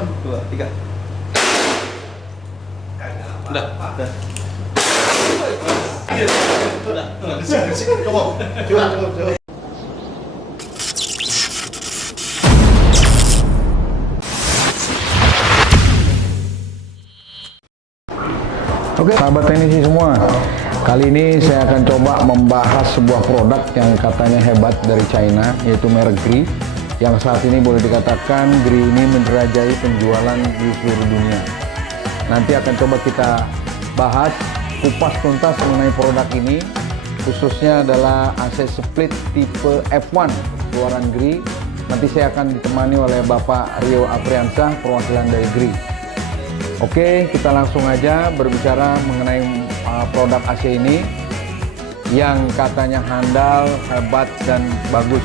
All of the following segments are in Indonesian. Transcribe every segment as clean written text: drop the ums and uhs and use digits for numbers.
teman-teman. 2, 3. Udah. Coba. Oke, sahabat teknisi semua. Kali ini saya akan coba membahas sebuah produk yang katanya hebat dari China, yaitu merek Gree, yang saat ini boleh dikatakan Gree ini menjelajahi penjualan di seluruh dunia. Nanti akan coba kita bahas kupas tuntas mengenai produk ini, khususnya adalah AC split tipe F1 keluaran Gree. Nanti saya akan ditemani oleh Bapak Rio Apriansah, perwakilan dari Gree. Oke, kita langsung aja berbicara mengenai produk AC ini yang katanya handal, hebat, dan bagus.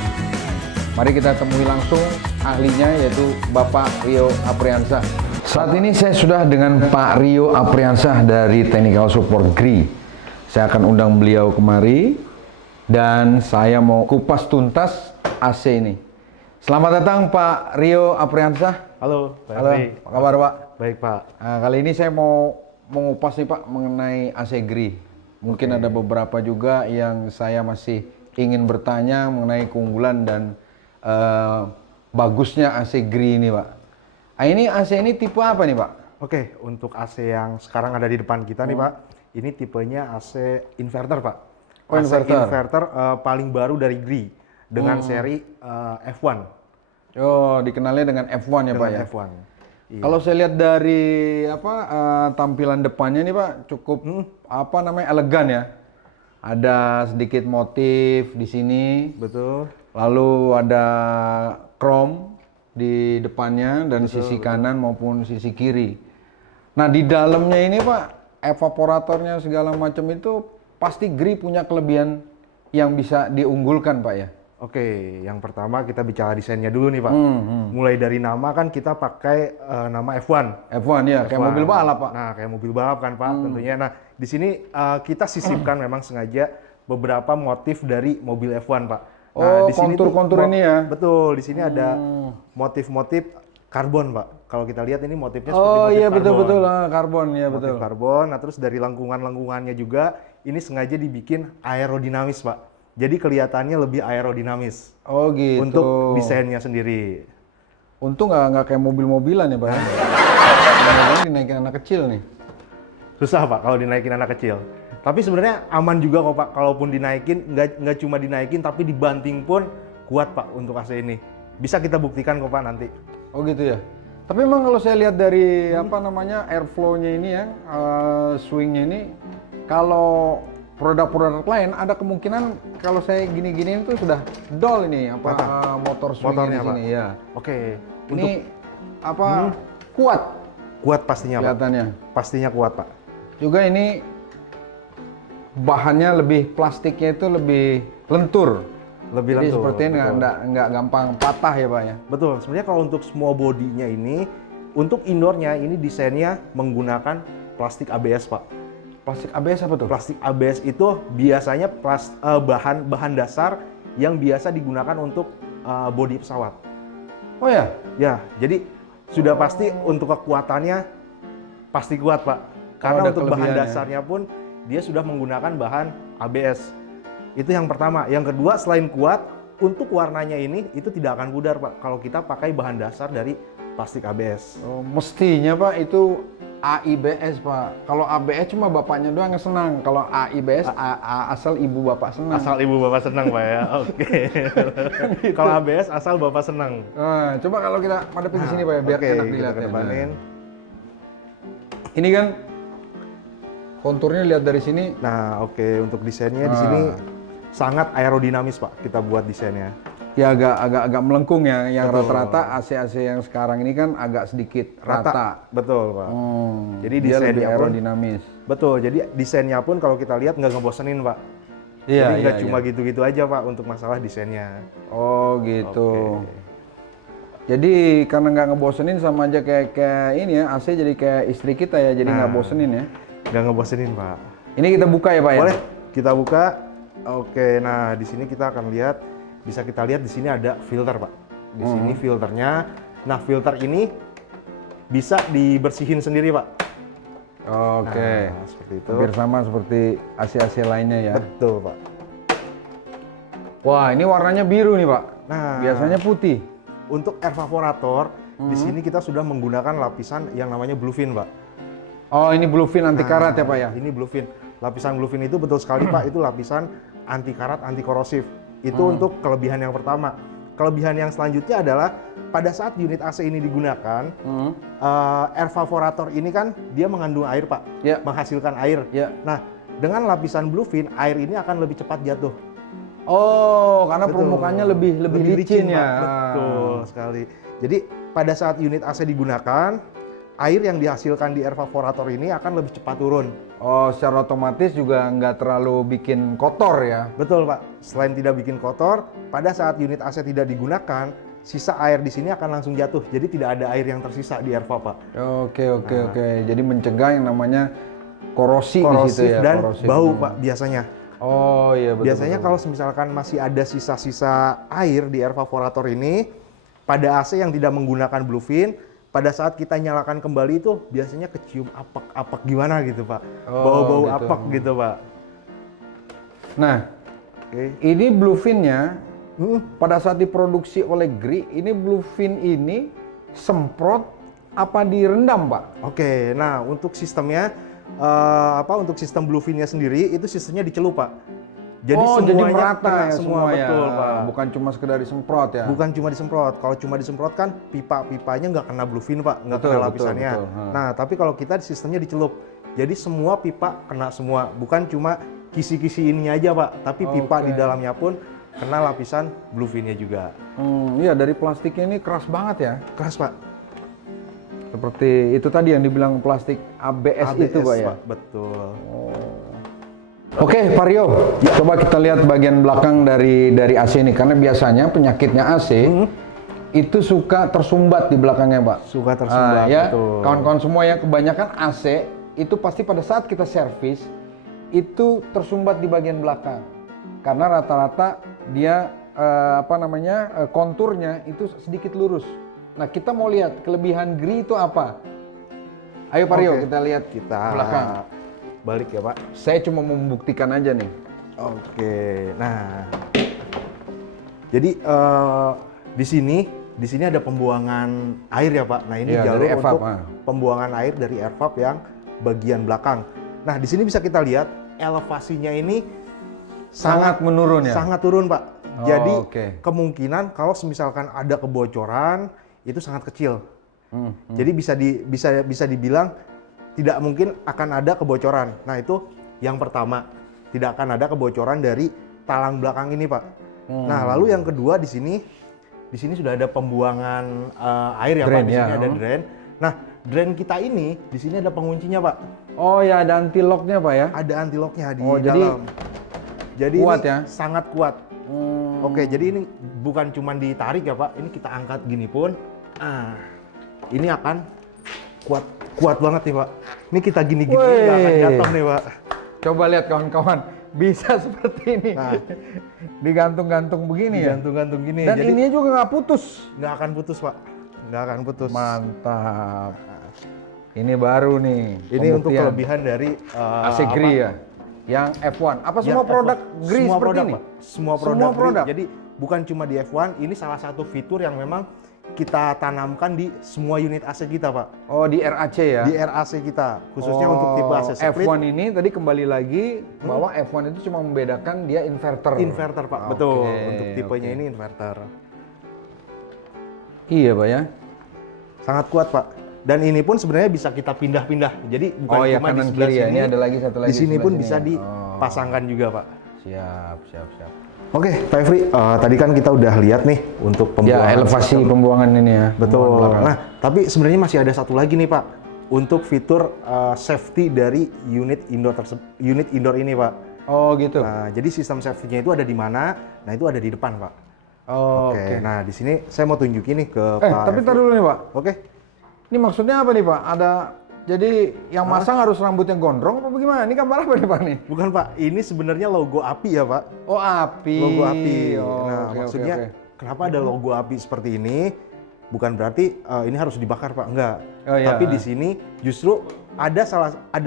Mari kita temui langsung ahlinya, yaitu Bapak Rio Apriansah. Saat ini saya sudah dengan Pak Rio Apriansah dari Technical Support Gree. Saya akan undang beliau kemari dan saya mau kupas tuntas AC ini. Selamat datang Pak Rio Apriansah. Halo, Pak Halo, Henry. apa kabar Pak? Baik Pak. Nah, kali ini saya mau mengupas nih Pak mengenai AC Gree. Mungkin ada beberapa juga yang saya masih ingin bertanya mengenai keunggulan dan bagusnya AC Gree ini Pak. Nah, ini AC ini tipe apa nih Pak? Oke, untuk AC yang sekarang ada di depan kita nih Pak, ini tipenya AC inverter Pak. Oh, AC inverter. inverter paling baru dari Gree dengan seri F1. Oh, dikenalnya dengan F1 ya Pak ya? F1. Iya. Kalau saya lihat dari tampilan depannya nih Pak, cukup elegan ya. Ada sedikit motif di sini. Betul. Lalu ada chrome di depannya dan sisi kanan maupun sisi kiri. Nah, di dalamnya ini Pak, evaporatornya segala macam itu pasti Gree punya kelebihan yang bisa diunggulkan Pak ya. Oke, yang pertama kita bicara desainnya dulu nih Pak. Mulai dari nama kan kita pakai nama F1. F1 ya, kayak F1. mobil balap Pak. Nah, kayak mobil balap kan Pak tentunya. Nah, di sini kita sisipkan memang sengaja beberapa motif dari mobil F1 Pak. Nah, Oh, di sini kontur-kontur ini ya? Betul, di sini ada motif-motif karbon Pak. Kalau kita lihat ini motifnya seperti Oh motif iya karbon. betul-betul, karbon ya Motif betul. karbon. Nah, terus dari lengkungan-lengkungannya juga ini sengaja dibikin aerodinamis Pak. Jadi kelihatannya lebih aerodinamis. Oh gitu. Untuk desainnya sendiri. Untung nggak kayak mobil-mobilan ya Pak ya. Mobil-mobilan dinaikin anak kecil nih. Susah Pak kalau dinaikin anak kecil. Tapi sebenarnya aman juga kok Pak. Kalaupun dinaikin, nggak cuma dinaikin, tapi dibanting pun kuat Pak untuk AC ini. Bisa kita buktikan kok Pak nanti. Oh gitu ya. Tapi memang kalau saya lihat dari airflow-nya ini ya, swing-nya ini, kalau produk-produk lain ada kemungkinan kalau saya gini-giniin itu sudah dull ini motor swing-nya Motornya, di sini Pak. ya. Oke. Ini kuat Kuat pastinya Pak. kelihatannya. Pastinya kuat Pak. Juga ini bahannya plastiknya itu lebih lentur. Lebih Jadi lentur. seperti ini nggak gampang patah ya Pak ya. Betul. Sebenarnya kalau untuk semua bodinya ini, untuk indoornya ini desainnya menggunakan plastik ABS Pak. Plastik ABS apa tuh? Plastik ABS itu biasanya bahan dasar yang biasa digunakan untuk bodi pesawat. Oh ya? Ya, jadi sudah pasti untuk kekuatannya pasti kuat Pak. Karena ada untuk bahan kelebihannya. dasarnya pun dia sudah menggunakan bahan ABS. Itu yang pertama. Yang kedua, selain kuat, untuk warnanya ini itu tidak akan pudar Pak kalau kita pakai bahan dasar dari plastik ABS. Oh, mestinya Pak itu AIBS Pak. Kalau ABS cuma bapaknya doang yang senang. Kalau AIBS asal ibu bapak senang. Asal ibu bapak senang Pak ya. Oke. Kalau ABS asal bapak senang. Nah, coba kalau kita madepin di sini Pak ya, biar Oke, enak kita dilihatnya. kedepanin. Ini kan konturnya lihat dari sini. Nah, oke, untuk desainnya di sini sangat aerodinamis Pak. Kita buat desainnya. Ya agak melengkung ya. Yang Betul. rata-rata AC-AC yang sekarang ini kan agak sedikit rata. Betul Pak. Jadi Jadi dia lebih desainnya pun aerodinamis. betul. Jadi desainnya pun kalau kita lihat nggak ngebosenin Pak. Iya, Jadi nggak iya, cuma iya. gitu-gitu aja Pak untuk masalah desainnya. Oh gitu. Oke. Jadi karena nggak ngebosenin sama aja kayak ini ya, AC jadi kayak istri kita ya, jadi nggak Nah. bosenin ya. Nggak ngebosenin Pak. Ini kita buka ya Pak ya? Boleh kita buka. Oke, nah di sini kita akan lihat, bisa kita lihat di sini ada filter Pak. Di sini filternya. Nah filter ini bisa dibersihin sendiri, Pak. Oke. Nah, seperti itu. Hampir sama seperti AC-AC lainnya ya. Betul, Pak. Wah, ini warnanya biru nih, Pak. Nah, Biasanya putih. untuk air evaporator, di sini kita sudah menggunakan lapisan yang namanya bluefin, Pak. Oh, ini bluefin anti karat ya, Pak ya? Ini bluefin. Lapisan bluefin itu betul sekali, Pak. Itu lapisan anti karat, anti korosif. Itu untuk kelebihan yang pertama. Kelebihan yang selanjutnya adalah pada saat unit AC ini digunakan, air evaporator ini kan dia mengandung air, Pak. Ya. Menghasilkan air. Ya. Nah, dengan lapisan bluefin, air ini akan lebih cepat jatuh. Oh, karena Betul. permukaannya lebih licin ya. Pak. Betul sekali. Jadi pada saat unit AC digunakan, air yang dihasilkan di air evaporator ini akan lebih cepat turun. Oh, secara otomatis juga nggak terlalu bikin kotor ya. Betul, Pak. Selain tidak bikin kotor, pada saat unit AC tidak digunakan, sisa air di sini akan langsung jatuh. Jadi tidak ada air yang tersisa di air Pak. Oke. Jadi mencegah yang namanya korosi di Korosif situ ya. dan korosif. bau, Pak, biasanya. Oh iya betul. Biasanya kalau misalkan masih ada sisa-sisa air di air evaporator ini, pada AC yang tidak menggunakan bluefin, pada saat kita nyalakan kembali itu biasanya kecium apak-apak gimana gitu, Pak. Oh, Bau-bau gitu. apak gitu, Pak. Nah, Oke. ini bluefinnya pada saat diproduksi oleh GRI, ini bluefin ini semprot apa direndam, Pak? Oke, nah untuk sistemnya untuk sistem bluefinnya sendiri itu sistemnya dicelup, Pak. Jadi jadi semuanya merata kena ya semua, ya. betul, Pak. Bukan cuma sekedar disemprot ya. Bukan cuma disemprot. Kalau cuma disemprot kan pipa-pipanya nggak kena bluefin, Pak, nggak Betul, kena betul, lapisannya. betul. Nah, tapi kalau kita sistemnya dicelup. Jadi semua pipa kena semua, bukan cuma kisi-kisi ininya aja, Pak, tapi pipa Oke. di dalamnya pun kena lapisan bluefinnya juga. Iya, dari plastiknya ini keras banget ya. Keras, Pak. Seperti itu tadi yang dibilang plastik ABS, itu, Pak ya. Pak. Betul. Oke, Pak Rio, coba kita lihat bagian belakang dari AC ini, karena biasanya penyakitnya AC itu suka tersumbat di belakangnya, Pak. Suka tersumbat, ya. betul. Kawan-kawan semua yang kebanyakan AC itu pasti pada saat kita servis itu tersumbat di bagian belakang, karena rata-rata dia konturnya itu sedikit lurus. Nah, kita mau lihat kelebihan GRI itu apa. Ayo Pak Rio, Oke. kita lihat Kita belakang. balik ya, Pak. Saya cuma membuktikan aja nih. Oke, nah, jadi di sini ada pembuangan air ya, Pak. Nah, ini Iya, jalur dari EVAP, untuk pembuangan air dari airvap yang bagian belakang. Nah, di sini bisa kita lihat elevasinya ini Sangat menurun ya? Sangat turun, Pak. Oh, Jadi oke. kemungkinan kalau misalkan ada kebocoran itu sangat kecil. Jadi bisa dibilang tidak mungkin akan ada kebocoran. Nah, itu yang pertama, tidak akan ada kebocoran dari talang belakang ini, Pak. Nah, lalu yang kedua di sini sudah ada pembuangan air ya, Drain, Pak. Di sini ya. ada drain. Nah, drain kita ini di sini ada penguncinya, Pak. Oh ya, ada anti locknya, Pak ya? Ada anti locknya di Oh, dalam. Jadi kuat ini ya? sangat kuat. Oke, jadi ini bukan cuma ditarik ya, Pak. Ini kita angkat gini pun, ini akan kuat banget nih, Pak. Ini kita gini-gini nggak akan Wey. jatuh nih, Pak. Coba lihat kawan-kawan, bisa seperti ini. Nah. Digantung-gantung begini ya? Gantung-gantung gini. Dan jadi ini juga nggak putus. nggak akan putus, Pak. Nggak akan putus. Mantap. Ini baru nih. Ini untuk pembuktian. kelebihan dari AC GRI ya? Yang F1. Apa semua produk GRI semua seperti produk, ini? Pak. Semua produk. GRI. Jadi bukan cuma di F1, ini salah satu fitur yang memang kita tanamkan di semua unit AC kita, Pak. Oh, di RAC ya? Di RAC kita, khususnya untuk tipe AC split. F1 ini tadi kembali lagi bahwa F1 itu cuma membedakan dia inverter. Inverter, Pak. Oke, Betul. Untuk tipenya oke. ini inverter. Iya, Pak ya? Sangat kuat, Pak. Dan ini pun sebenarnya bisa kita pindah-pindah. Jadi bukan Oh ya, cuma di kanan sebelah kiri ya. sini. Ini ada lagi satu lagi. Di sini sebelah pun sini bisa ya? dipasangkan juga, Pak. Siap. Oke, Pak Efri, tadi kan kita udah lihat nih untuk Ya, pembuangan elevasi sistem. pembuangan ini ya. Betul. pembuangan belakang. Nah, tapi sebenarnya masih ada satu lagi nih, Pak, untuk fitur safety dari unit indoor ini, Pak. Oh, gitu. Nah, jadi sistem safety-nya itu ada di mana? Nah, itu ada di depan, Pak. Oh, Oke. oke. Nah, di sini saya mau tunjukin nih ke Pak. Tapi Efri. tar dulu nih, Pak. Oke. Ini maksudnya apa nih, Pak? Jadi yang masang harus rambutnya gondrong apa bagaimana? Ini gambar apa nih, Pak nih? Bukan, Pak. Ini sebenarnya logo API ya, Pak. Oh, api. Logo API. Oh, Nah, oke, maksudnya oke. kenapa ada logo API seperti ini? bukan berarti ini harus dibakar Pak, enggak. Oh, iya. Tapi di sini justru ada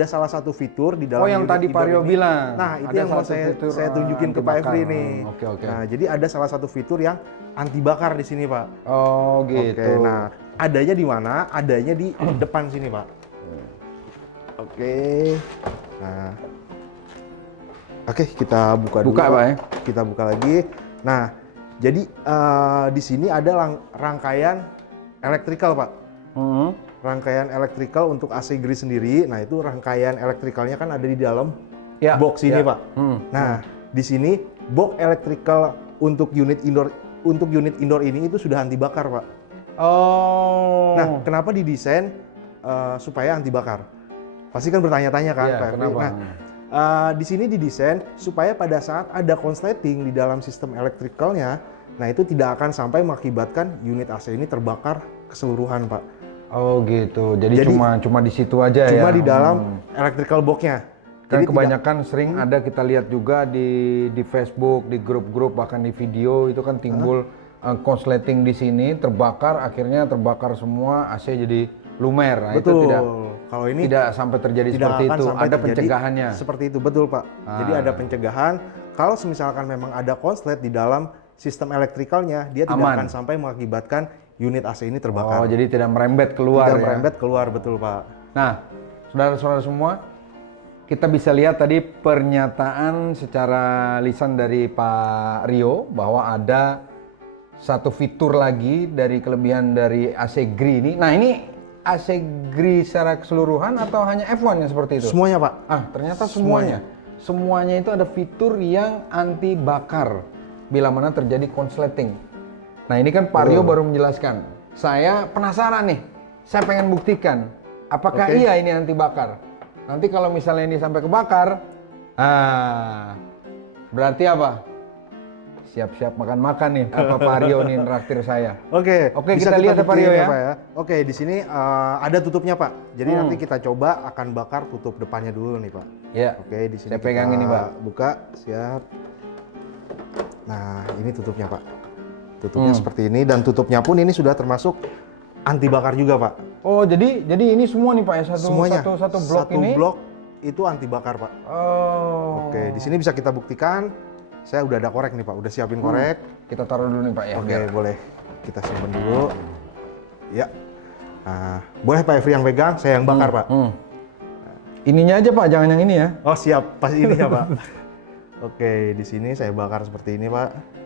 salah satu fitur di dalam yang unit tadi indoor Vario ini. bilang. Nah, itu Ada yang mau satu fitur, saya tunjukin ke Pak anti Efri bakar. nih. Oke. Nah, jadi ada salah satu fitur yang anti bakar di sini, Pak. Oh, gitu. Oke, nah adanya di mana? Adanya di depan sini, Pak. Oke. Nah. Oke, kita buka dulu. Buka, Pak, ya. Kita buka lagi. Nah, jadi di sini ada rangkaian electrical, Pak. Rangkaian electrical untuk AC Grid sendiri. Nah, itu rangkaian elektrikalnya kan ada di dalam box ini, Pak. Nah, di sini box electrical untuk unit indoor ini itu sudah anti bakar, Pak. Oh. Nah, kenapa didesain supaya anti bakar? Pasti kan bertanya-tanya kan, Iya, Pak Efri. kenapa? Nah, di sini didesain supaya pada saat ada konsleting di dalam sistem elektrikalnya, nah itu tidak akan sampai mengakibatkan unit AC ini terbakar keseluruhan, Pak. Oh gitu. Jadi cuma di situ aja ya. Cuma di dalam electrical box-nya. Kan Jadi kebanyakan sering ada kita lihat juga di Facebook, di grup-grup, bahkan di video itu kan timbul konsleting di sini terbakar, akhirnya terbakar semua, AC jadi lumer. Nah, betul. itu tidak Kalau ini tidak sampai terjadi tidak seperti akan itu. sampai Ada terjadi pencegahannya. Seperti itu, betul Pak. Jadi ada pencegahan. Kalau misalkan memang ada konslet di dalam sistem elektrikalnya, dia tidak akan sampai mengakibatkan unit AC ini terbakar. Oh, jadi tidak merembet keluar tidak ya. merembet keluar, betul Pak. Nah, saudara-saudara semua, kita bisa lihat tadi pernyataan secara lisan dari Pak Rio bahwa ada satu fitur lagi dari kelebihan dari AC Grid ini. Nah, ini AC Grid secara keseluruhan atau hanya F1 yang seperti itu? Semuanya Pak. Ternyata semuanya. Semuanya itu ada fitur yang anti bakar bila mana terjadi konsleting. Nah, ini kan Pak Rio baru menjelaskan. Saya penasaran nih. Saya pengen buktikan apakah iya ini anti bakar. Nanti kalau misalnya ini sampai kebakar, berarti apa? Siap-siap makan-makan nih apa Pak Rio nih traktir saya. Oke, kita lihat ya Pak Rio ya. Pak, ya. Oke, di sini ada tutupnya Pak. Jadi nanti kita coba akan bakar tutup depannya dulu nih Pak. Iya. Oke, di sini saya pegang ini Pak. Buka, siap. Nah, ini tutupnya Pak. Tutupnya seperti ini, dan tutupnya pun ini sudah termasuk anti bakar juga Pak. Oh, jadi ini semua nih Pak ya, Semuanya. satu blok ini. Satu blok itu anti bakar Pak. Oh. Oke, di sini bisa kita buktikan. Saya udah ada korek nih Pak, udah siapin korek. Kita taruh dulu nih Pak ya. Oke, boleh. Kita simpan dulu. Ya. Nah, boleh Pak Efri yang pegang, saya yang bakar Pak. Ininya aja Pak, jangan yang ini ya. Oh siap, pas ini ya Pak. Oke, di sini saya bakar seperti ini Pak.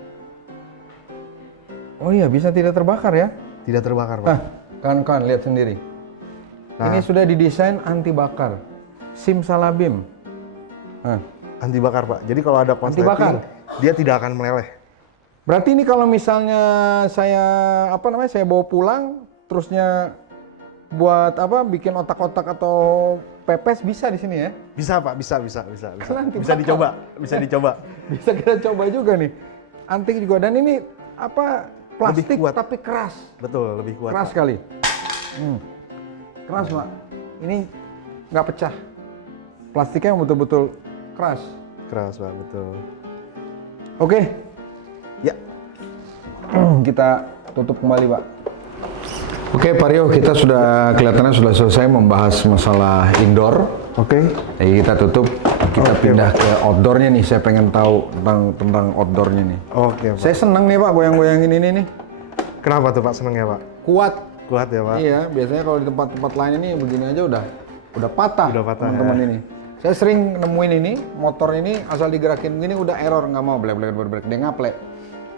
Oh iya, bisa tidak terbakar ya? Tidak terbakar Pak. Kawan-kawan lihat sendiri. Ini sudah didesain anti bakar. Simsalabim. Anti bakar Pak. Jadi kalau ada konsleting, dia tidak akan meleleh. Berarti ini kalau misalnya saya saya bawa pulang, terusnya buat bikin otak-otak atau pepes bisa di sini ya? Bisa Pak, bisa. Anti Bisa bakar. dicoba, bisa dicoba. Bisa kita coba juga nih. Antik juga, dan ini plastik kuat. tapi keras. Betul, lebih kuat. Keras Pak. sekali. Keras Pak. Ini nggak pecah. Plastiknya betul-betul keras. Keras Pak, betul. Oke. Ya. Kita tutup kembali Pak. Oke Pak Rio, kita sudah kelihatannya sudah selesai membahas masalah indoor. Oke. Jadi kita tutup, kita pindah ke outdoornya nih. Saya pengen tahu tentang outdoornya nih. Oke Pak. Saya seneng nih Pak goyang-goyangin ini nih. Kenapa tuh Pak senengnya Pak? Kuat. Kuat ya Pak? Iya, biasanya kalau di tempat-tempat lain ini begini aja udah patah. Udah patah, teman-teman ya. ini. Saya sering nemuin ini, motor ini asal digerakin begini udah error, nggak mau blek dia ngaple.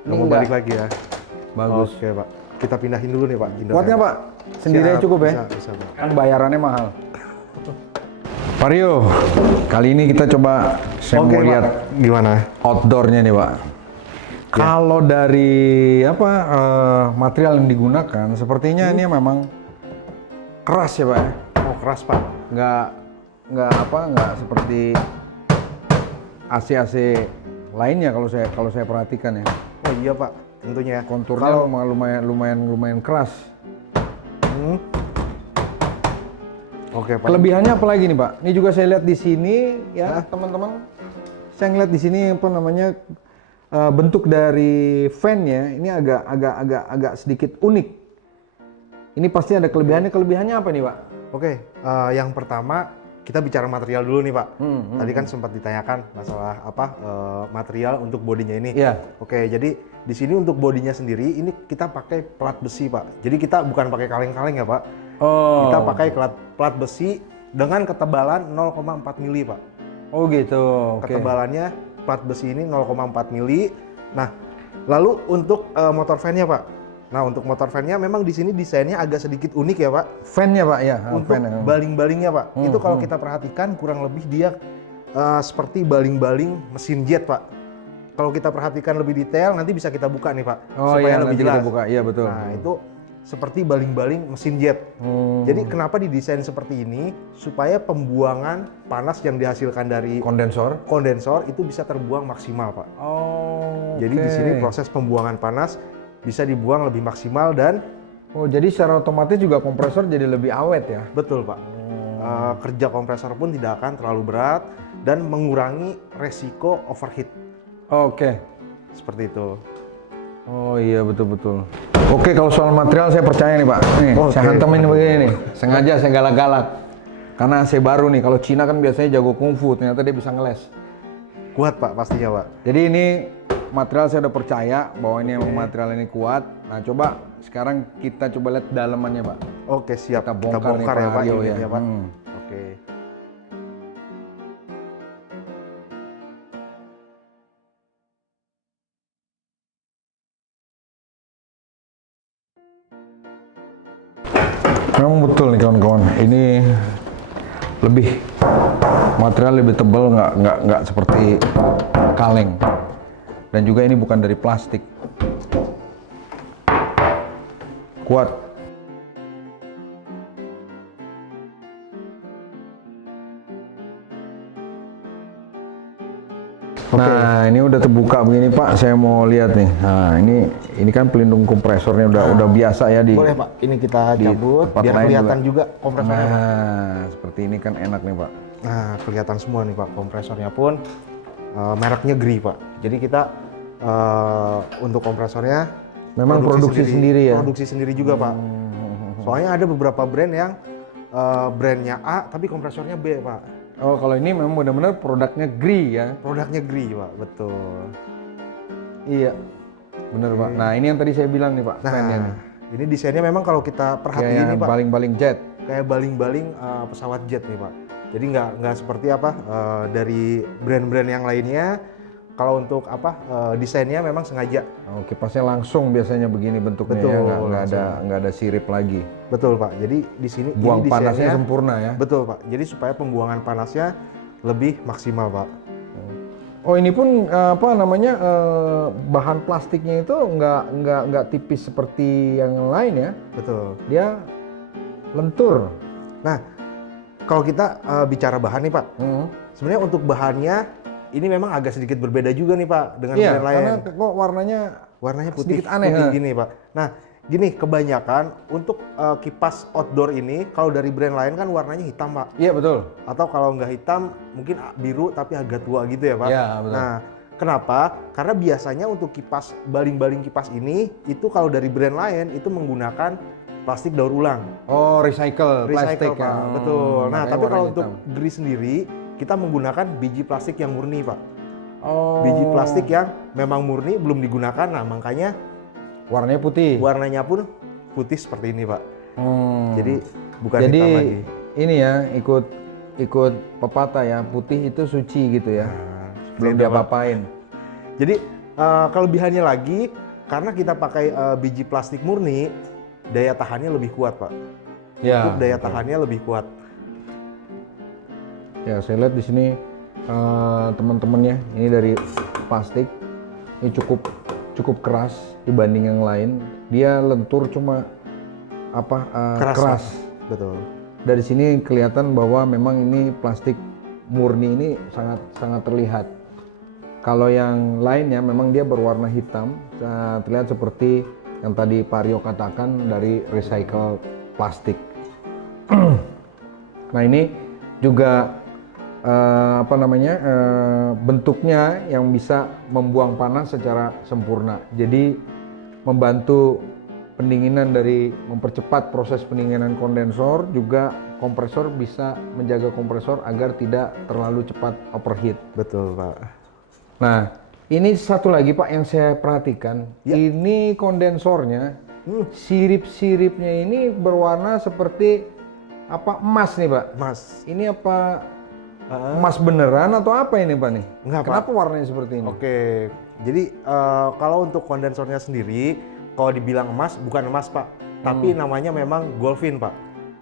Nggak mau balik lagi ya? Bagus. Oke Pak. Kita pindahin dulu nih Pak. Kuatnya Pak? Sendiri aja cukup ya? Bisa Pak. Kan bayarannya mahal. Pak Rio, kali ini kita coba saya Oke, mau Pak. lihat Gimana? outdoornya nih Pak. Kalau dari material yang digunakan, sepertinya ini memang keras ya Pak ya? Oh keras Pak. Nggak seperti AC lainnya kalau saya perhatikan ya. Oh iya Pak, tentunya. Konturnya lumayan keras. Oke Pak. Kelebihannya apa lagi nih Pak? Ini juga saya lihat di sini ya teman-teman. Saya ngeliat di sini bentuk dari fan-nya ini agak sedikit unik. Ini pasti ada kelebihannya. Kelebihannya apa nih, Pak? Oke, yang pertama kita bicara material dulu nih Pak. Tadi kan sempat ditanyakan masalah apa material untuk bodinya ini. Iya. Oke, jadi di sini untuk bodinya sendiri ini kita pakai plat besi Pak. Jadi kita bukan pakai kaleng-kaleng ya Pak. Oh. Kita pakai plat besi dengan ketebalan 0,4 mili Pak. Oh gitu. Oke. Ketebalannya plat besi ini 0,4 mili. Nah, lalu untuk motor fan-nya Pak. Nah, untuk motor fan-nya memang di sini desainnya agak sedikit unik ya Pak. Fan-nya Pak ya. Untuk fan. baling-balingnya Pak, itu kalau kita perhatikan kurang lebih dia seperti baling-baling mesin jet Pak. Kalau kita perhatikan lebih detail nanti bisa kita buka nih Pak, Oh supaya iya, lebih nanti jelas. kita buka. Iya betul. Nah itu seperti baling-baling mesin jet. Jadi kenapa didesain seperti ini? Supaya pembuangan panas yang dihasilkan dari kondensor itu bisa terbuang maksimal Pak. Oh. Jadi di sini proses pembuangan panas bisa dibuang lebih maksimal dan jadi secara otomatis juga kompresor jadi lebih awet ya? betul Pak. Kerja kompresor pun tidak akan terlalu berat dan mengurangi resiko overheat. Oke. Seperti itu. Oh iya betul-betul. Oke, kalau soal material saya percaya nih Pak. Nih, Oke. saya hantemin begini nih. Sengaja saya galak-galak. Karena saya baru nih, kalau Cina kan biasanya jago kungfu, ternyata dia bisa ngeles. Kuat Pak, pastinya Pak. Jadi ini material saya udah percaya bahwa ini emang material ini kuat. Nah coba sekarang kita coba lihat dalamannya Pak. Oke siap, Kita bongkar nih, ya Pak Pak, Aryo ini ya. ya Pak. Oke. Memang betul nih kawan-kawan. Ini lebih material lebih tebal, nggak seperti kaleng. Dan juga ini bukan dari plastik. Kuat. Nah, ini udah terbuka begini Pak. Saya mau lihat nih. Nah, ini kan pelindung kompresornya udah biasa ya di. Boleh Pak, ini kita di cabut tempat biar lain kelihatan juga kompresornya Pak. Nah, seperti ini kan enak nih Pak. Nah, kelihatan semua nih Pak, kompresornya pun mereknya Gree Pak. Jadi kita untuk kompresornya Memang produksi sendiri ya? Produksi sendiri juga Pak. Soalnya ada beberapa brand yang brandnya A tapi kompresornya B Pak. Oh, kalau ini memang benar-benar produknya Gree ya? Produknya Gree Pak, betul. Iya, benar Pak. Nah, ini yang tadi saya bilang nih Pak, fan-nya nih. Ini desainnya memang kalau kita perhatiin nih Pak, baling-baling jet. kayak baling-baling pesawat jet nih Pak. Jadi nggak seperti apa dari brand-brand yang lainnya. Kalau untuk desainnya memang sengaja. Oh, kipasnya langsung biasanya begini bentuknya. Betul, ya, nggak ada sirip lagi. Betul Pak. Jadi di sini Buang ini panasnya desainnya sempurna ya. Betul Pak. Jadi supaya pembuangan panasnya lebih maksimal Pak. Oh, ini pun bahan plastiknya itu nggak tipis seperti yang lain ya. Betul. Dia lentur. Nah, kalau kita bicara bahan nih Pak, sebenarnya untuk bahannya ini memang agak sedikit berbeda juga nih Pak dengan brand lain. Karena kok warnanya putih, sedikit aneh putih gini Pak. Nah, gini kebanyakan untuk kipas outdoor ini kalau dari brand lain kan warnanya hitam Pak. Iya betul. Atau kalau nggak hitam mungkin biru tapi agak tua gitu ya Pak. Iya betul. Nah, kenapa? Karena biasanya untuk kipas baling-baling kipas ini itu kalau dari brand lain itu menggunakan plastik daur ulang. Oh, recycle plastik Pak. ya. Betul. Nah, Makanya tapi kalau warnanya untuk hitam. Gree sendiri kita menggunakan biji plastik yang murni Pak. Oh. Biji plastik yang memang murni belum digunakan. Nah, makanya warnanya putih. warnanya pun putih seperti ini Pak. Jadi bukan Jadi hitam lagi. ini ya ikut pepatah ya, putih itu suci gitu ya. Belum itu, Pak. diapa-apain. Jadi kelebihannya lagi karena kita pakai biji plastik murni, daya tahannya lebih kuat Pak. Ya. Untuk daya tahannya lebih kuat. Ya, saya lihat di sini teman-temannya ini dari plastik. Ini cukup keras dibanding yang lain. Dia lentur cuma keras. Pak. Betul. Dari sini kelihatan bahwa memang ini plastik murni ini sangat terlihat. Kalau yang lainnya memang dia berwarna hitam, terlihat seperti yang tadi Pak Aryo katakan dari recycle plastik. Nah, ini juga bentuknya yang bisa membuang panas secara sempurna. Jadi membantu pendinginan dari mempercepat proses pendinginan kondensor, juga kompresor bisa menjaga kompresor agar tidak terlalu cepat overheat. Betul, Pak. Nah, ini satu lagi Pak yang saya perhatikan, ini kondensornya, sirip-siripnya ini berwarna seperti apa, emas nih Pak. Mas. Ini apa emas beneran atau apa ini Pak nih? Enggak, Pak. Kenapa warnanya seperti ini? Oke, jadi kalau untuk kondensornya sendiri, kalau dibilang emas, bukan emas Pak, tapi namanya memang Goldfin Pak.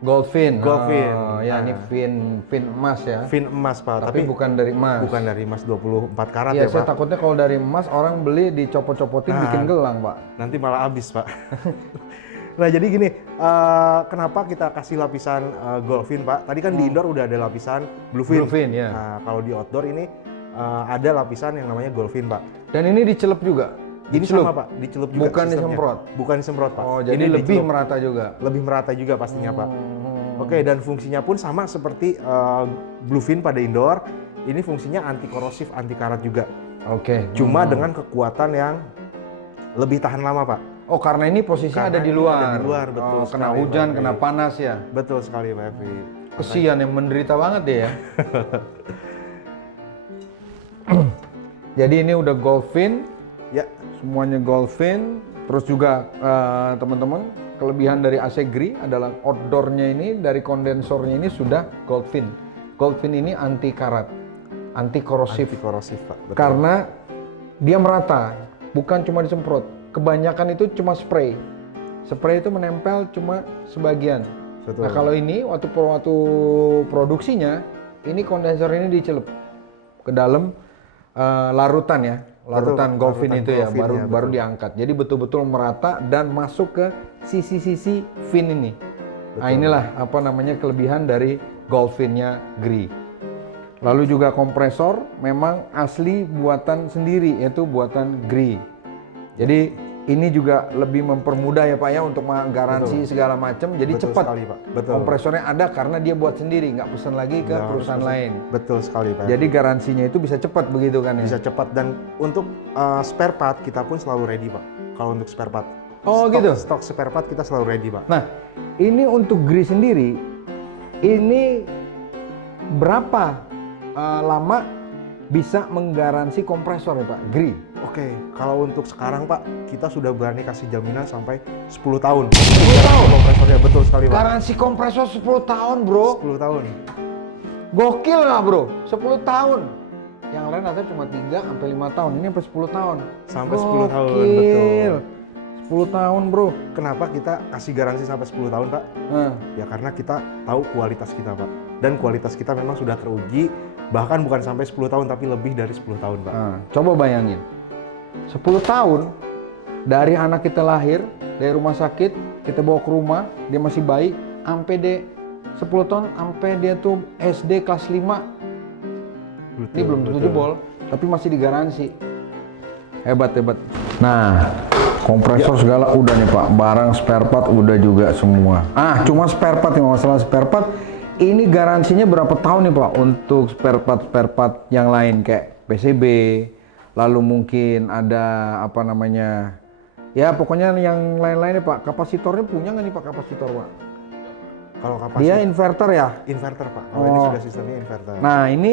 Goldfin. Goldfin. Oh, ya ini fin emas ya. Fin emas Pak, Tapi bukan dari emas. bukan dari emas 24 karat Iya, ya saya Pak. takutnya kalau dari emas orang beli dicopot-copotin bikin gelang Pak. Nanti malah habis Pak. Nah jadi gini, kenapa kita kasih lapisan Goldfin Pak? Tadi kan di indoor udah ada lapisan Bluefin. Bluefin ya. Nah kalau di outdoor ini ada lapisan yang namanya Goldfin Pak. Dan ini dicelup juga. Ini Dicelup? sama Pak, dicelup juga. Bukan sistemnya. disemprot? Bukan disemprot Pak. Oh, jadi Ini lebih dicelup. merata juga. Lebih merata juga pastinya Pak. Oke, dan fungsinya pun sama seperti Bluefin pada indoor. Ini fungsinya anti korosif, anti karat juga. Oke. Cuma dengan kekuatan yang lebih tahan lama Pak. Oh, karena ini posisinya Karena ada di ini luar. ada di luar, betul Oh, kena sekali, hujan, Pak. kena panas ya. Betul sekali Pak Evi. Kesian yang menderita banget dia ya. Jadi ini udah Goldfin, Ya, semuanya Goldfin. Terus juga teman-teman, kelebihan dari AC Gri adalah outdoornya ini dari kondensornya ini sudah Goldfin. Goldfin ini anti karat, anti korosif. anti korosif Pak. Betul. Karena dia merata, bukan cuma disemprot. Kebanyakan itu cuma spray. Spray itu menempel cuma sebagian. Betul. Nah kalau ini waktu produksinya, ini kondensor ini dicelup ke dalam larutan ya, larutan Betul, Goldfin larutan itu ya, Goldfin ya, baru betul. diangkat. Jadi betul-betul merata dan masuk ke sisi-sisi fin ini. Nah inilah apa namanya kelebihan dari Goldfinnya Gri. Lalu juga kompresor memang asli buatan sendiri, yaitu buatan Gri. Jadi ini juga lebih mempermudah ya Pak ya untuk garansi segala macam. Jadi Betul cepat. sekali, Pak. Betul. Kompresornya ada karena dia buat sendiri, nggak pesan lagi ke Nggak perusahaan harus lain. Betul sekali Pak. Jadi garansinya itu bisa cepat begitu kan ya? bisa cepat, dan untuk spare part kita pun selalu ready Pak. Kalau untuk spare part. Oh, Stok- gitu? Stok spare part kita selalu ready Pak. Nah, ini untuk Gri sendiri, ini berapa lama bisa menggaransi kompresor ya Pak? Gri? Oke, kalau untuk sekarang Pak, kita sudah berani kasih jaminan sampai 10 tahun. 10 tahun? Kompresornya betul sekali Pak. Garansi kompresor 10 tahun bro? 10 tahun. Gokil nggak bro? 10 tahun? Yang lain ada cuma 3-5 tahun, ini sampai 10 tahun. Sampai 10 tahun, Gokil. betul. 10 tahun bro. Kenapa kita kasih garansi sampai 10 tahun Pak? Nah, Ya karena kita tahu kualitas kita Pak. Dan kualitas kita memang sudah teruji, bahkan bukan sampai 10 tahun tapi lebih dari 10 tahun Pak. nah, coba bayangin. 10 tahun dari anak kita lahir, dari rumah sakit, kita bawa ke rumah, dia masih bayi, sampai dia 10 tahun, sampai dia tuh SD kelas 5. Betul, Ini belum tentu betul. jebol, tapi masih digaransi. Hebat. Nah, kompresor segala udah nih Pak, barang spare part udah juga semua. Cuma spare part yang masalah spare part, ini garansinya berapa tahun nih Pak untuk spare part yang lain kayak PCB, lalu mungkin ada apa namanya, ya pokoknya yang lain-lainnya Pak. Kapasitornya punya nggak nih Pak kapasitor Pak? Kalau kapasitas Dia inverter ya? inverter Pak. Kalau ini sudah sistemnya inverter. Nah ini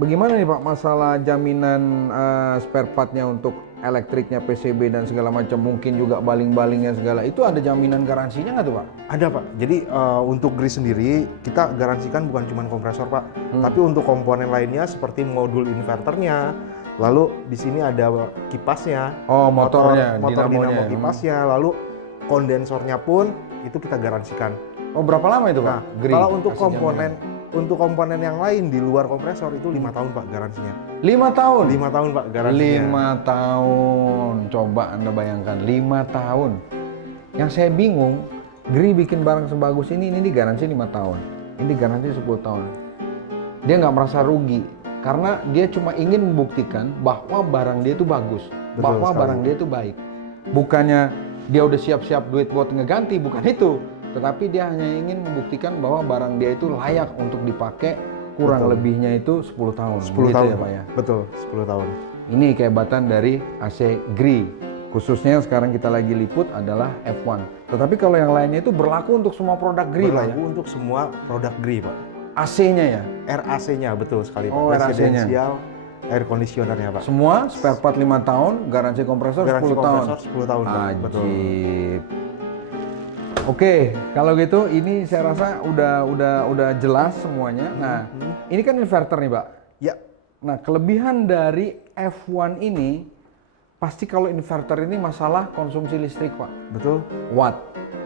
bagaimana nih Pak masalah jaminan spare partnya untuk elektriknya, PCB dan segala macam, mungkin juga baling-balingnya segala, itu ada jaminan garansinya nggak tuh Pak? Ada Pak. Jadi untuk Gri sendiri kita garansikan bukan cuma kompresor Pak, tapi untuk komponen lainnya seperti modul inverternya. Lalu di sini ada kipasnya. Oh, motornya, motor dinamonya. dinamo kipasnya. Lalu kondensornya pun itu kita garansikan. Oh berapa lama itu Pak? Nah, Gri kalau untuk kasih komponen yang lain di luar kompresor itu 5 tahun Pak garansinya. jaminan? 5 tahun? 5 tahun Pak garansinya. 5 tahun, coba Anda bayangkan 5 tahun. Yang saya bingung, Gri bikin barang sebagus ini digaransi 5 tahun, ini garansi 10 tahun. Dia nggak merasa rugi, karena dia cuma ingin membuktikan bahwa barang dia itu bagus, Betul bahwa sekali. barang dia itu baik. Bukannya dia udah siap-siap duit buat ngeganti, bukan itu. Tetapi dia hanya ingin membuktikan bahwa barang dia itu layak untuk dipakai, kurang Betul. lebihnya itu 10 tahun. 10 Gitu tahun ya Pak ya? Betul, 10 tahun. Ini kehebatan dari AC Gri. Khususnya sekarang kita lagi liput adalah F1. Tetapi kalau yang lainnya itu berlaku untuk semua produk GRI, Pak, ya? Berlaku untuk semua produk GRI, Pak. AC-nya ya? RAC-nya betul sekali, Pak. Oh, RAC-nya. Residential air conditioner-nya, Pak. Semua spare part 5 tahun, garansi kompresor Garansi 10 tahun. kompresor 10 tahun, Pak. Betul. Ajib. Oke, kalau gitu ini saya rasa udah jelas semuanya. Nah, ini kan inverter nih, Pak. Ya, Nah, kelebihan dari F1 ini pasti kalau inverter ini masalah konsumsi listrik, Pak. betul. Watt.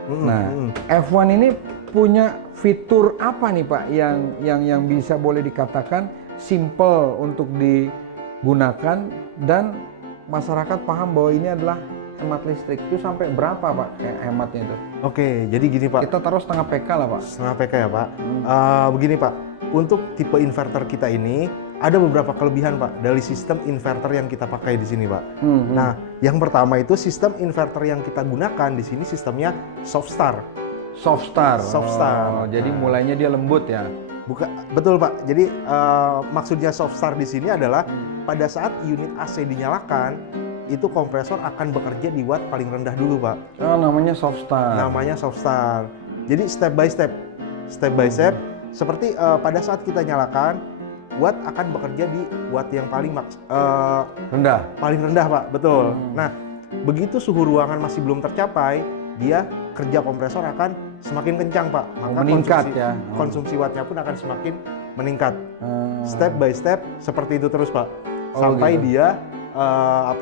Nah, F1 ini punya fitur apa nih, Pak, yang bisa boleh dikatakan simple untuk digunakan dan masyarakat paham bahwa ini adalah hemat listrik. Itu sampai berapa, Pak, kayak hematnya itu? Oke, jadi gini, Pak. Kita taruh setengah PK lah, Pak. Setengah PK ya, Pak. Begini, Pak. Untuk tipe inverter kita ini ada beberapa kelebihan, Pak, dari sistem inverter yang kita pakai di sini, Pak. Nah, yang pertama itu sistem inverter yang kita gunakan di sini sistemnya soft start. Soft start. Soft start. Jadi mulainya dia lembut ya. Betul, Pak. Jadi maksudnya soft start di sini adalah pada saat unit AC dinyalakan, itu kompresor akan bekerja di watt paling rendah dulu, Pak. Oh, namanya soft start. Namanya soft start. Jadi step by step, seperti pada saat kita nyalakan, watt akan bekerja di watt yang paling rendah. paling rendah, Pak. Betul. Nah, begitu suhu ruangan masih belum tercapai, dia kerja kompresor akan semakin kencang, Pak. Maka meningkat ya. konsumsi wattnya pun akan semakin meningkat. Step by step seperti itu terus, Pak. Oh, Sampai gitu. dia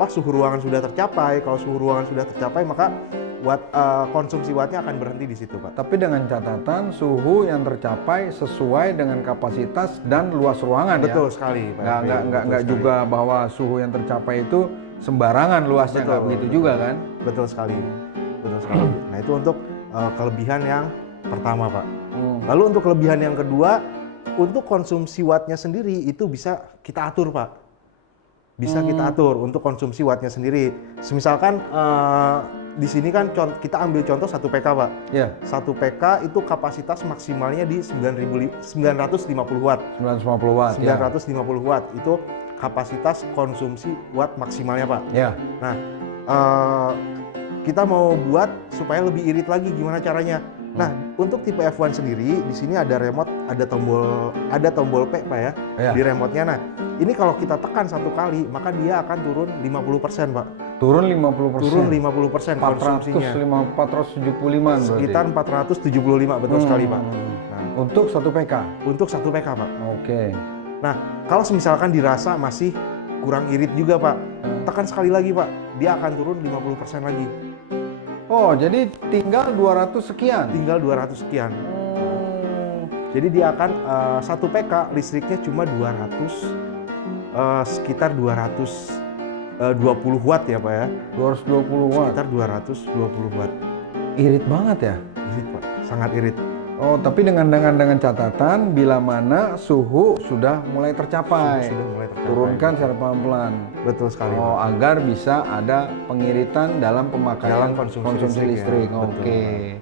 suhu ruangan sudah tercapai. Kalau suhu ruangan sudah tercapai, maka konsumsi wattnya akan berhenti di situ, Pak. Tapi dengan catatan suhu yang tercapai sesuai dengan kapasitas dan luas ruangan. Betul ya. sekali, Pak. Nggak juga bahwa suhu yang tercapai itu sembarangan luasnya, nggak begitu juga kan? Betul sekali. Nah, itu untuk kelebihan yang pertama, Pak. Lalu untuk kelebihan yang kedua, untuk konsumsi wattnya sendiri itu bisa kita atur, Pak. Bisa kita atur untuk konsumsi wattnya sendiri. Misalkan di sini kan kita ambil contoh 1 PK, Pak. Iya. 1 PK itu kapasitas maksimalnya di 950 watt. 950 watt. 950 watt itu kapasitas konsumsi watt maksimalnya, Pak. Ya. Nah, kita mau buat supaya lebih irit lagi, gimana caranya? Nah, untuk tipe F1 sendiri di sini ada remote, ada tombol P, Pak, ya, Ya. di remote-nya. Nah, ini kalau kita tekan 1 kali, maka dia akan turun 50%, Pak. Turun 50%. Turun 50% konsumsinya. 475 berarti. Sekitar 475, betul sekali, Pak. Nah, Untuk 1 PK. untuk 1 PK, Pak. Oke. Nah, kalau misalkan dirasa masih kurang irit juga, Pak, tekan sekali lagi, Pak. Dia akan turun 50% lagi. Oh, jadi tinggal 200 sekian. Tinggal 200 sekian. Jadi dia akan 1 PK listriknya cuma 200 sekitar 220 watt ya, Pak, ya. 220 watt. Sekitar 220 watt. Irit banget ya. Irit, Pak. Sangat irit. Oh, tapi dengan catatan bila mana suhu sudah mulai tercapai. Sudah mulai tercapai. Turunkan secara pelan-pelan. Betul sekali, Oh, Pak. agar bisa ada pengiritan dalam pemakaian Dalam konsumsi listrik. listrik, ya. Oke. Betul,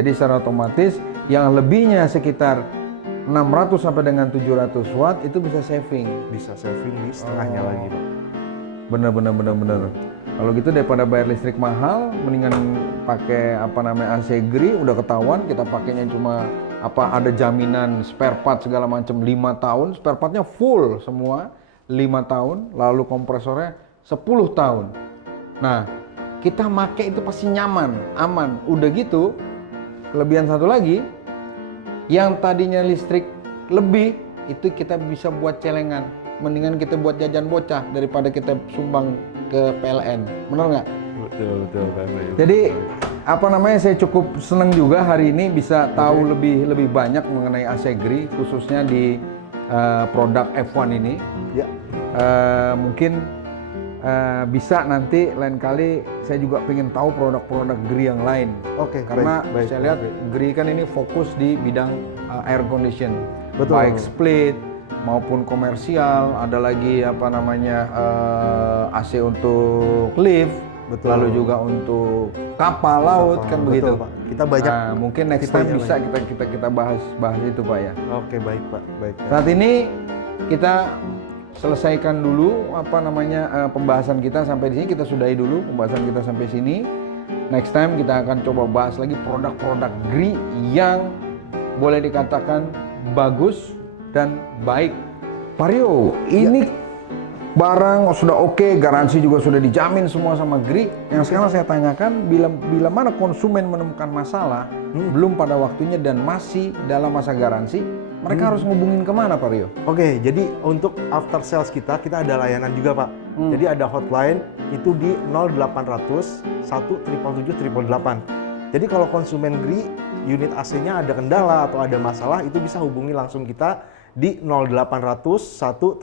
Jadi secara otomatis yang lebihnya sekitar 600 sampai dengan 700 watt itu bisa saving. Bisa saving di setengahnya lagi, Pak. Bener. Kalau gitu daripada bayar listrik mahal, mendingan pakai AC GRI, udah ketahuan kita pakainya cuma ada jaminan spare part segala macam 5 tahun, spare partnya full semua 5 tahun, lalu kompresornya 10 tahun. Nah, kita pakai itu pasti nyaman, aman. Udah gitu, kelebihan satu lagi, yang tadinya listrik lebih itu kita bisa buat celengan. Mendingan kita buat jajan bocah daripada kita sumbang ke PLN. Benar nggak? Betul, Pak. Jadi saya cukup senang juga hari ini bisa tahu lebih banyak mengenai AC GRI, khususnya di produk F1 ini. Ya. Mungkin bisa nanti lain kali saya juga pengen tahu produk-produk GRI yang lain. Oke, Karena baik, saya lihat GRI kan ini fokus di bidang air condition. Betul. Baik split maupun komersial, ada lagi AC untuk lift, Betul. lalu juga untuk kapal laut kan begitu. Betul, Pak. Kita banyak. Nah, mungkin next time tipenya bisa kita bahas itu, Pak, ya. Oke, baik, Pak. Baik. Saat ini kita selesaikan dulu pembahasan kita sampai di sini. Kita sudahi dulu pembahasan kita sampai sini. Next time kita akan coba bahas lagi produk-produk GRI yang boleh dikatakan bagus dan baik. Pak Rio, ini barang sudah oke, garansi juga sudah dijamin semua sama GRI. Yang sekarang saya tanyakan, bila mana konsumen menemukan masalah belum pada waktunya dan masih dalam masa garansi, mereka harus ngubungin kemana, Pak Rio? Oke, jadi untuk after sales kita ada layanan juga, Pak. Jadi ada hotline itu di 0800 1777 888. Jadi kalau konsumen GRI unit AC-nya ada kendala atau ada masalah, itu bisa hubungi langsung kita di 0800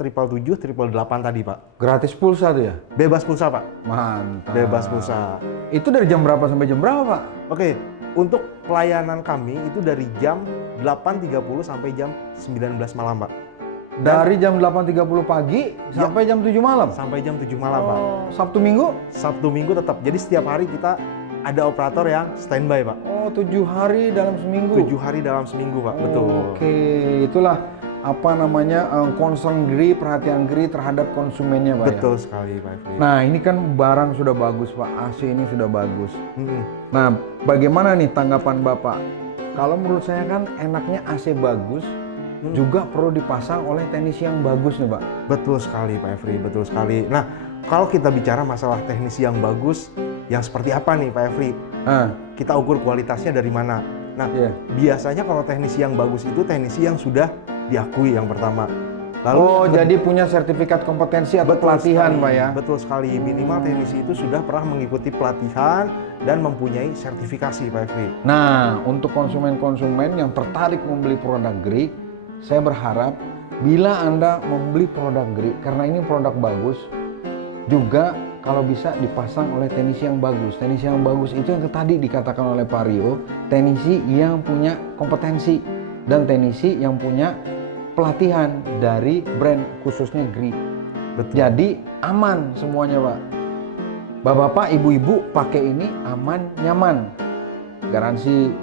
1777 888 tadi, Pak. Gratis pulsa tuh ya? Bebas pulsa, Pak. Mantap. Bebas pulsa. Itu dari jam berapa sampai jam berapa, Pak? Oke, untuk pelayanan kami itu dari jam 8.30 sampai jam 19 malam, Pak. Dari jam 8.30 pagi sampai jam 7 malam? Sampai jam 7 malam, Pak. Sabtu Minggu? Sabtu Minggu tetap. Jadi setiap hari kita ada operator yang standby, Pak. Oh, 7 hari dalam seminggu? 7 hari dalam seminggu, Pak. Betul. Oke, itulah concern GRI, perhatian GRI terhadap konsumennya, Pak. Betul sekali, Pak Efri. Nah, ini kan barang sudah bagus, Pak. AC ini sudah bagus. Nah, bagaimana nih tanggapan Bapak? Kalau menurut saya kan enaknya AC bagus, juga perlu dipasang oleh teknisi yang bagus nih, Pak. Betul sekali, Pak Efri. Betul sekali. Nah, kalau kita bicara masalah teknisi yang bagus, yang seperti apa nih, Pak Efri? Kita ukur kualitasnya dari mana? Nah, biasanya kalau teknisi yang bagus itu teknisi yang sudah diakui yang pertama. Lalu jadi punya sertifikat kompetensi atau pelatihan, sekali, Pak ya? Betul sekali. Minimal teknisi itu sudah pernah mengikuti pelatihan dan mempunyai sertifikasi, Pak Efri. Nah, untuk konsumen-konsumen yang tertarik membeli produk GRI, saya berharap bila Anda membeli produk GRI, karena ini produk bagus, juga kalau bisa dipasang oleh teknisi yang bagus. Teknisi yang bagus itu yang tadi dikatakan oleh Pak Rio, teknisi yang punya kompetensi dan teknisi yang punya pelatihan dari brand khususnya GRI. Betul. Jadi aman semuanya, Pak. Bapak-bapak, ibu-ibu pakai ini aman, nyaman. Garansi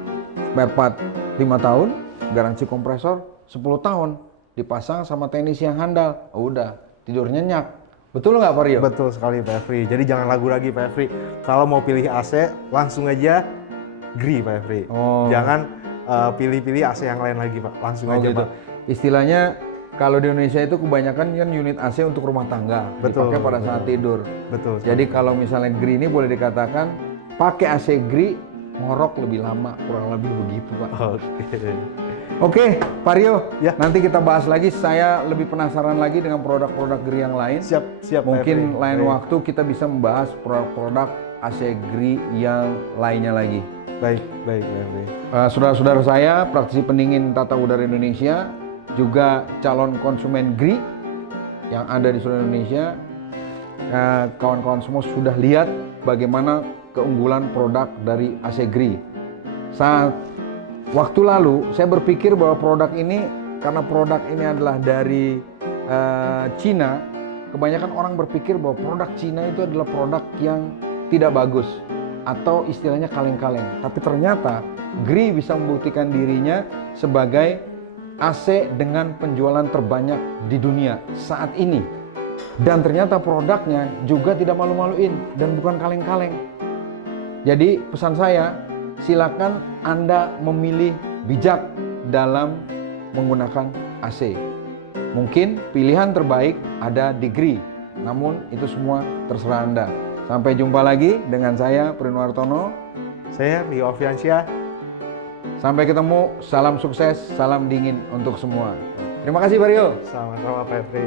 spare part 5 tahun, garansi kompresor 10 tahun. Dipasang sama teknisi yang handal, udah tidur nyenyak. Betul nggak, Pak Rio? Betul sekali, Pak Efri. Jadi jangan ragu lagi, Pak Efri. Kalau mau pilih AC, langsung aja GRI, Pak Efri. Jangan pilih-pilih AC yang lain lagi, Pak. Langsung aja, gitu. Pak. Istilahnya kalau di Indonesia itu kebanyakan kan unit AC untuk rumah tangga, dipakai pada saat tidur. Betul. Jadi kalau misalnya GRI ini boleh dikatakan pakai AC GRI ngorok lebih lama, kurang lebih begitu, Pak. Oke, Pak Rio, nanti kita bahas lagi. Saya lebih penasaran lagi dengan produk-produk GRI yang lain. Siap. Mungkin lain waktu kita bisa membahas produk-produk AC GRI yang lainnya lagi. Baik. Saudara-saudara saya, praktisi pendingin tata udara Indonesia, juga calon konsumen GRI yang ada di seluruh Indonesia, kawan-kawan semua sudah lihat bagaimana keunggulan produk dari AC GRI. Waktu lalu saya berpikir bahwa produk ini, karena produk ini adalah dari Cina, kebanyakan orang berpikir bahwa produk Cina itu adalah produk yang tidak bagus atau istilahnya kaleng-kaleng. Tapi ternyata GRI bisa membuktikan dirinya sebagai AC dengan penjualan terbanyak di dunia saat ini. Dan ternyata produknya juga tidak malu-maluin dan bukan kaleng-kaleng. Jadi pesan saya, silakan Anda memilih bijak dalam menggunakan AC. Mungkin pilihan terbaik ada di GRI, namun itu semua terserah Anda. Sampai jumpa lagi dengan saya, Prinuartono. Saya Rio Alfiansyah. Sampai ketemu, salam sukses, salam dingin untuk semua. Terima kasih, Pak Rio. Sama-sama, Pak Efri.